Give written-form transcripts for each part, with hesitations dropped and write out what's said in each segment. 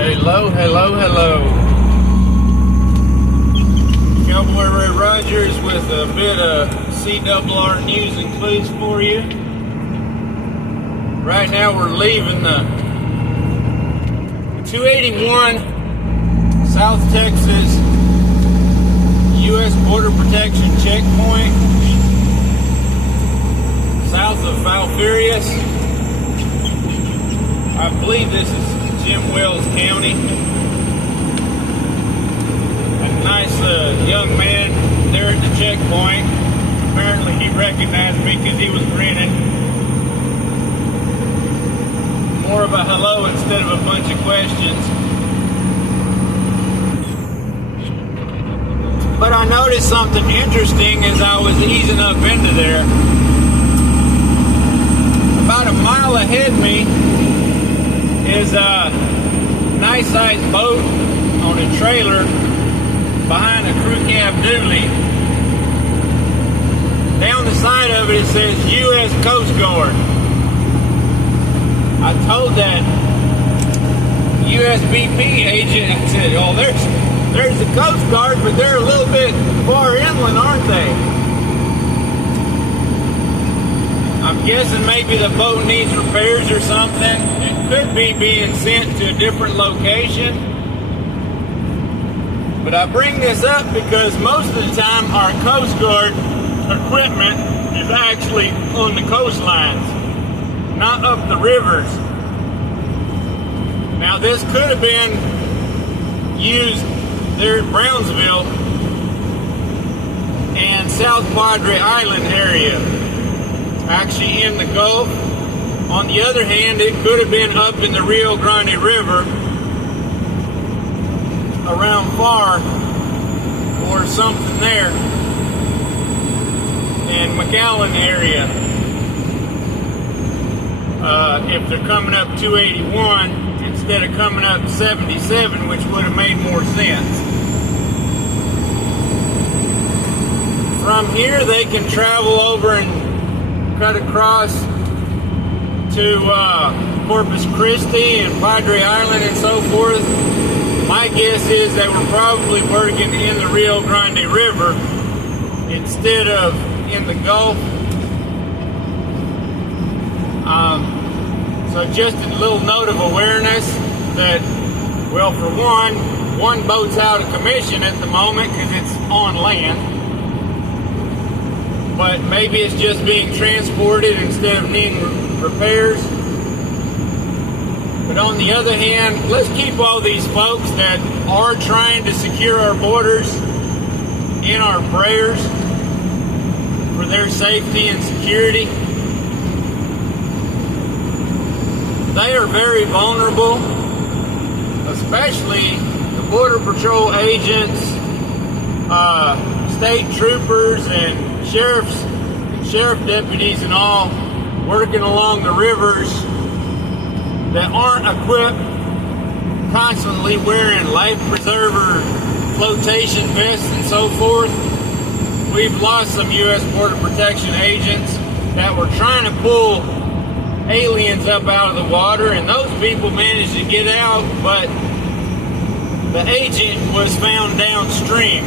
Hello, hello, hello. Cowboy Ray Rogers with a bit of CRR news and clues for you. Right now we're leaving the 281 South Texas U.S. Border Protection checkpoint south of Falfurrias. I believe this is Jim Wells County. A nice young man there at the checkpoint. Apparently he recognized me because he was grinning. More of a hello instead of a bunch of questions. But I noticed something interesting as I was easing up into there. About a mile ahead of me is a nice sized boat on a trailer behind a crew cab dually. Down the side of it says U.S. Coast Guard. I told that USBP agent, I said, oh, there's the Coast Guard, but they're a little bit far inland, aren't they? I'm guessing maybe the boat needs repairs or something. It could be being sent to a different location. But I bring this up because most of the time our Coast Guard equipment is actually on the coastlines, not up the rivers. Now this could have been used there at Brownsville and South Padre Island area, actually in the Gulf. On the other hand, it could have been up in the Rio Grande River around Far or something there in McAllen area. If they're coming up 281 instead of coming up 77, which would have made more sense. From here they can travel over and cut across to Corpus Christi and Padre Island and so forth. My guess is they were probably working in the Rio Grande River instead of in the Gulf. So just a little note of awareness that, well, for one boat's out of commission at the moment because it's on land. But maybe it's just being transported instead of needing repairs. But on the other hand, let's keep all these folks that are trying to secure our borders in our prayers for their safety and security. They are very vulnerable, especially the Border Patrol agents, state troopers, and sheriff deputies and all working along the rivers that aren't equipped, constantly wearing life preserver flotation vests and so forth. We've lost some U.S. Border Protection agents that were trying to pull aliens up out of the water, and those people managed to get out, but the agent was found downstream,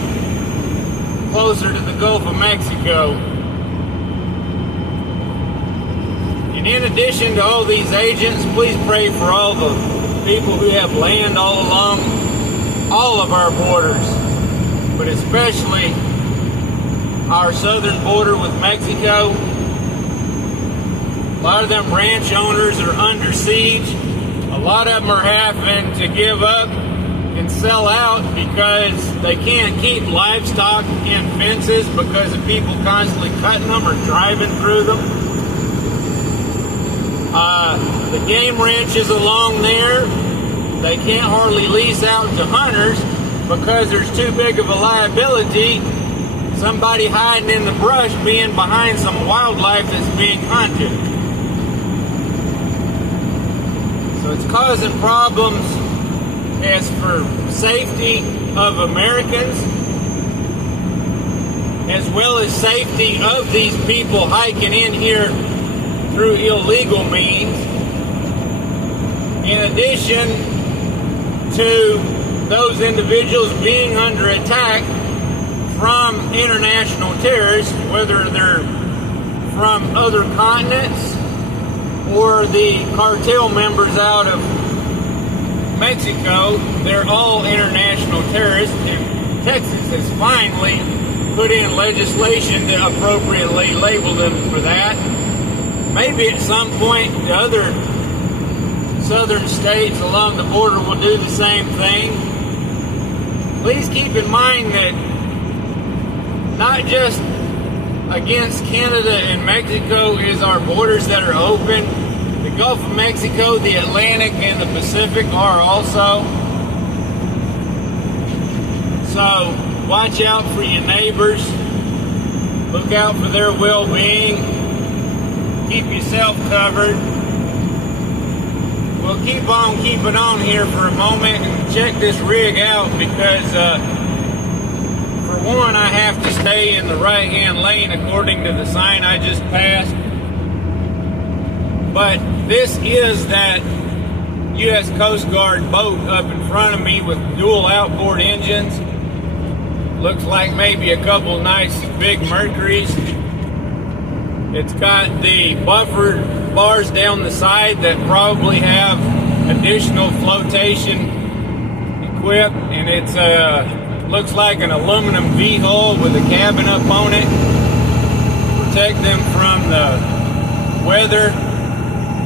closer to the Gulf of Mexico. And in addition to all these agents, please pray for all the people who have land all along all of our borders, but especially our southern border with Mexico. A lot of them ranch owners are under siege. A lot of them are having to give up and sell out because they can't keep livestock in fences because of people constantly cutting them or driving through them. The game ranches along there, they can't hardly lease out to hunters because there's too big of a liability. Somebody hiding in the brush being behind some wildlife that's being hunted. So it's causing problems as for safety of Americans, as well as safety of these people hiking in here through illegal means. In addition to those individuals being under attack from international terrorists, whether they're from other continents or the cartel members out of Mexico. They're all international terrorists, and Texas has finally put in legislation to appropriately label them for that. Maybe at some point the other southern states along the border will do the same thing. Please keep in mind that not just against Canada and Mexico is our borders that are open. The Gulf of Mexico, the Atlantic, and the Pacific are also. So watch out for your neighbors. Look out for their well-being. Keep yourself covered. We'll keep on keeping on here for a moment and check this rig out because for one, I have to stay in the right-hand lane according to the sign I just passed. But this is that U.S. Coast Guard boat up in front of me with dual outboard engines. Looks like maybe a couple nice big Mercuries. It's got the buffer bars down the side that probably have additional flotation equipped, and it's looks like an aluminum V-hull with a cabin up on it. Protect them from the weather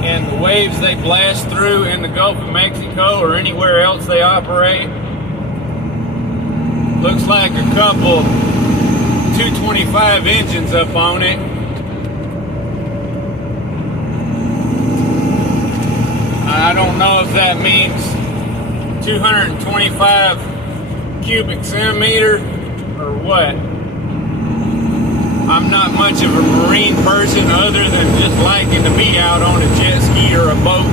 and the waves they blast through in the Gulf of Mexico or anywhere else they operate. Looks like a couple 225 engines up on it. I don't know if that means 225 cubic centimeter or what. I'm not much of a marine person other than just liking to be out on a jet ski or a boat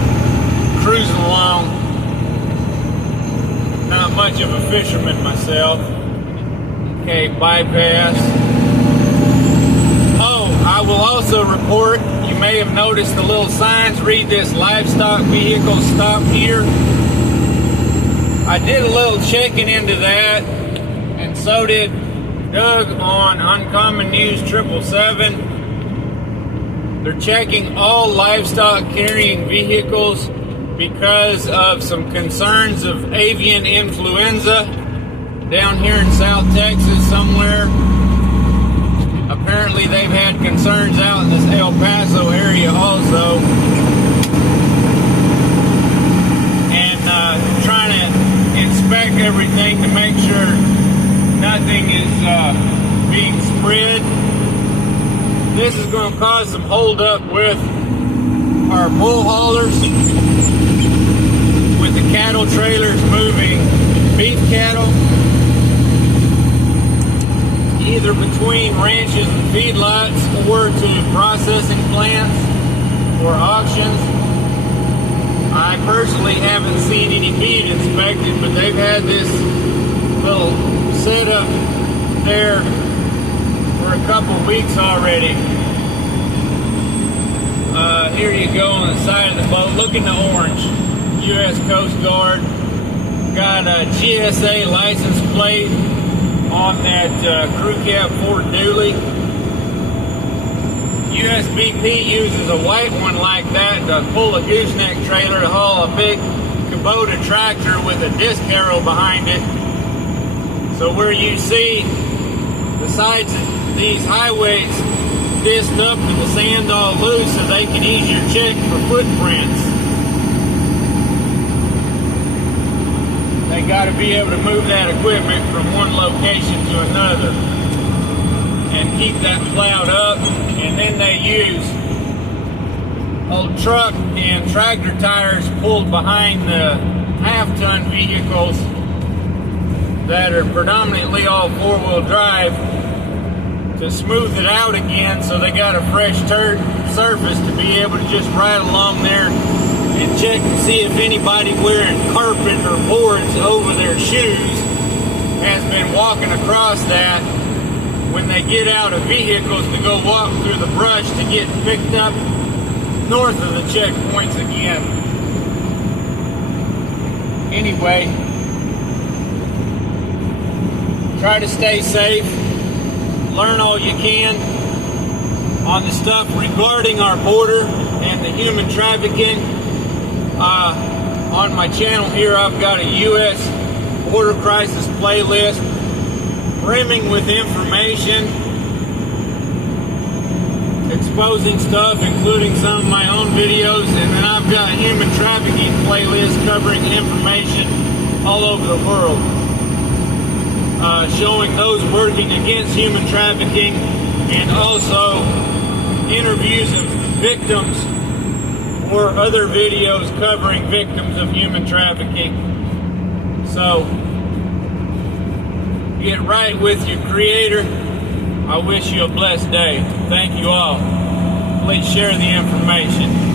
cruising along. Not much of a fisherman myself. Okay, bypass. Oh, I will also report, you may have noticed the little signs read this livestock vehicle stop here. I did a little checking into that, and so did Doug on Uncommon News 777. They're checking all livestock carrying vehicles because of some concerns of avian influenza down here in South Texas somewhere. Apparently they've had concerns out in this El Paso area also. And trying to inspect everything to make sure nothing is being spread. This is going to cause some holdup with our bull haulers, with the cattle trailers moving beef cattle either between ranches and feedlots or to processing plants or auctions. I personally haven't seen any meat inspected, but they've had this little setup there for a couple weeks already. Here you go on the side of the boat. Look in the orange. U.S. Coast Guard. Got a GSA license plate on that crew cab Ford Dooley. USBP uses a white one like that to pull a gooseneck trailer to haul a big Kubota tractor with a disc harrow behind it. So where you see the sides of these highways disced up and the sand all loose so they can easier check for footprints. They got to be able to move that equipment from one location to another and keep that plowed up, and then they use old truck and tractor tires pulled behind the half-ton vehicles that are predominantly all four-wheel drive to smooth it out again, so they got a fresh surface to be able to just ride along there and check and see if anybody wearing carpet or boards over their shoes has been walking across that when they get out of vehicles to go walk through the brush to get picked up north of the checkpoints again. anyway, try to stay safe. Learn all you can on the stuff regarding our border and the human trafficking. On my channel here, I've got a U.S. border crisis playlist brimming with information, exposing stuff, including some of my own videos, and then I've got a human trafficking playlist covering information all over the world, showing those working against human trafficking, and also interviews of victims or other videos covering victims of human trafficking. So, get right with your Creator. I wish you a blessed day. Thank you all. Please share the information.